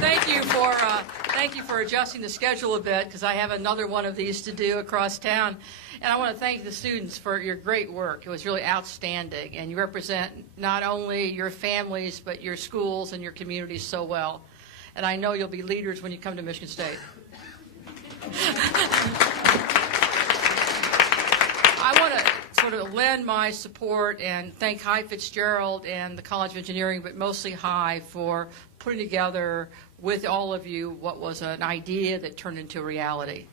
Thank you for adjusting the schedule a bit, because I have another one of these to do across town. And I want to thank the students for your great work. It was really outstanding, and you represent not only your families, but your schools and your communities so well. And I know you'll be leaders when you come to Michigan State. I want to sort of lend my support and thank Hy Fitzgerald and the College of Engineering, but mostly Hy, for putting together with all of you what was an idea that turned into reality.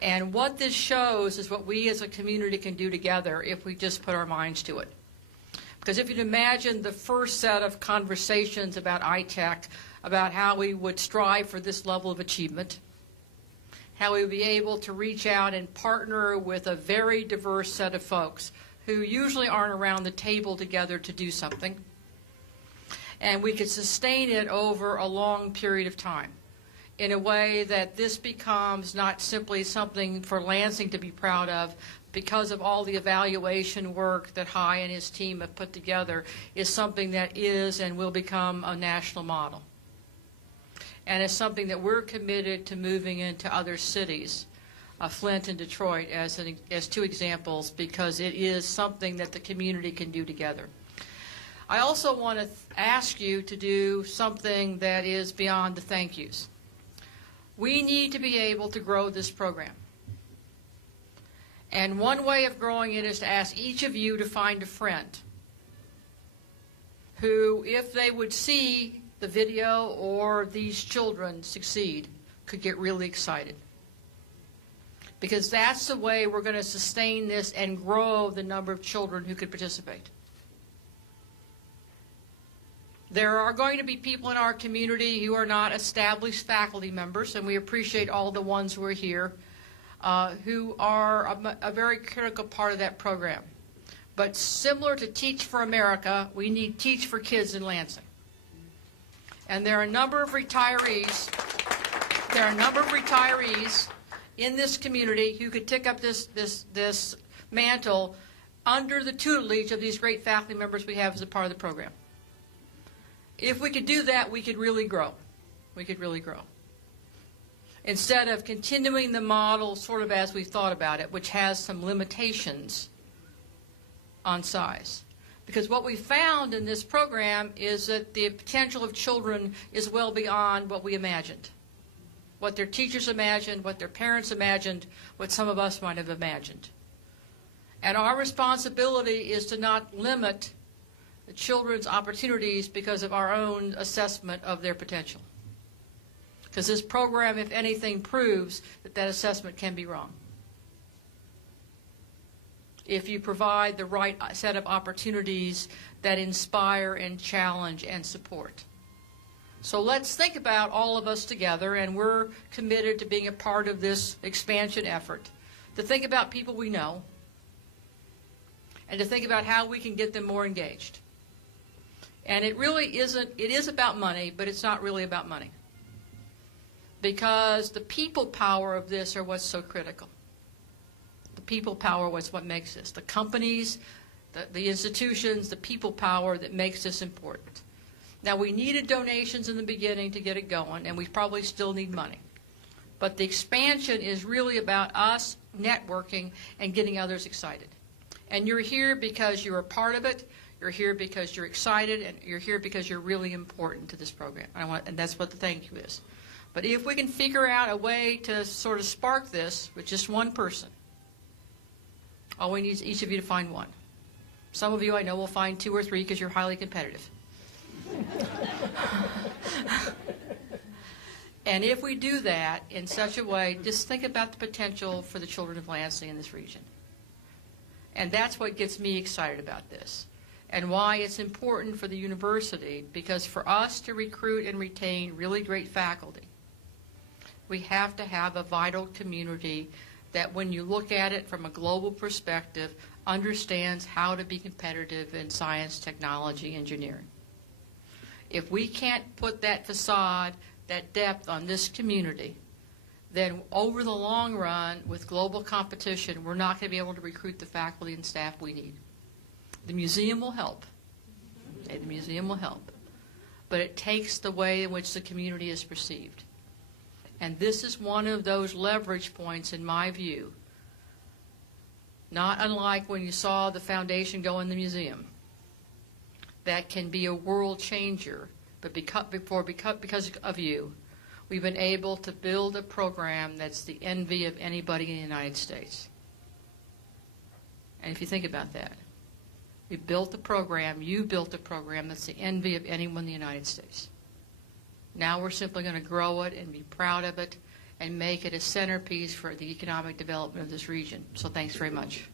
And what this shows is what we as a community can do together if we just put our minds to it. Because if you'd imagine the first set of conversations about ITEC, about how we would strive for this level of achievement, how we would be able to reach out and partner with a very diverse set of folks who usually aren't around the table together to do something, and we could sustain it over a long period of time in a way that this becomes not simply something for Lansing to be proud of because of all the evaluation work that Hy and his team have put together, is something that is and will become a national model. And it's something that we're committed to moving into other cities, Flint and Detroit as two examples, because it is something that the community can do together. I also want to ask you to do something that is beyond the thank yous. We need to be able to grow this program. And one way of growing it is to ask each of you to find a friend who, if they would see the video or these children succeed, could get really excited. Because that's the way we're going to sustain this and grow the number of children who could participate. There are going to be people in our community who are not established faculty members, and we appreciate all the ones who are here, who are a very critical part of that program. But similar to Teach for America, we need Teach for Kids in Lansing. And there are a number of retirees. There are a number of retirees in this community who could take up this mantle under the tutelage of these great faculty members we have as a part of the program. If we could do that, we could really grow. We could really grow. Instead of continuing the model sort of as we thought about it, which has some limitations on size. Because what we found in this program is that the potential of children is well beyond what we imagined. What their teachers imagined, what their parents imagined, what some of us might have imagined. And our responsibility is to not limit the children's opportunities because of our own assessment of their potential. Because this program, if anything, proves that that assessment can be wrong. If you provide the right set of opportunities that inspire and challenge and support. So let's think about all of us together, and we're committed to being a part of this expansion effort, to think about people we know, and to think about how we can get them more engaged. And it really isn't, it is about money, but it's not really about money. Because the people power of this are what's so critical. The people power was what makes this. The companies, the institutions, the people power that makes this important. Now, we needed donations in the beginning to get it going, and we probably still need money. But the expansion is really about us networking and getting others excited. And you're here because you're a part of it. You're here because you're excited, and you're here because you're really important to this program. And that's what the thank you is. But if we can figure out a way to sort of spark this with just one person, all we need is each of you to find one. Some of you I know will find 2 or 3 because you're highly competitive. And if we do that in such a way, just think about the potential for the children of Lansing in this region. And that's what gets me excited about this. And why it's important for the university, because for us to recruit and retain really great faculty, we have to have a vital community that, when you look at it from a global perspective, understands how to be competitive in science, technology, engineering. If we can't put that facade, that depth on this community, then over the long run, with global competition, we're not going to be able to recruit the faculty and staff we need. The museum will help. Okay, the museum will help. but it takes the way in which the community is perceived. And this is one of those leverage points, in my view, not unlike when you saw the foundation go in the museum, that can be a world changer. But because of you, we've been able to build a program that's the envy of anybody in the United States. And if you think about that, we built the program, you built the program that's the envy of anyone in the United States. Now we're simply going to grow it and be proud of it and make it a centerpiece for the economic development of this region. So thanks very much.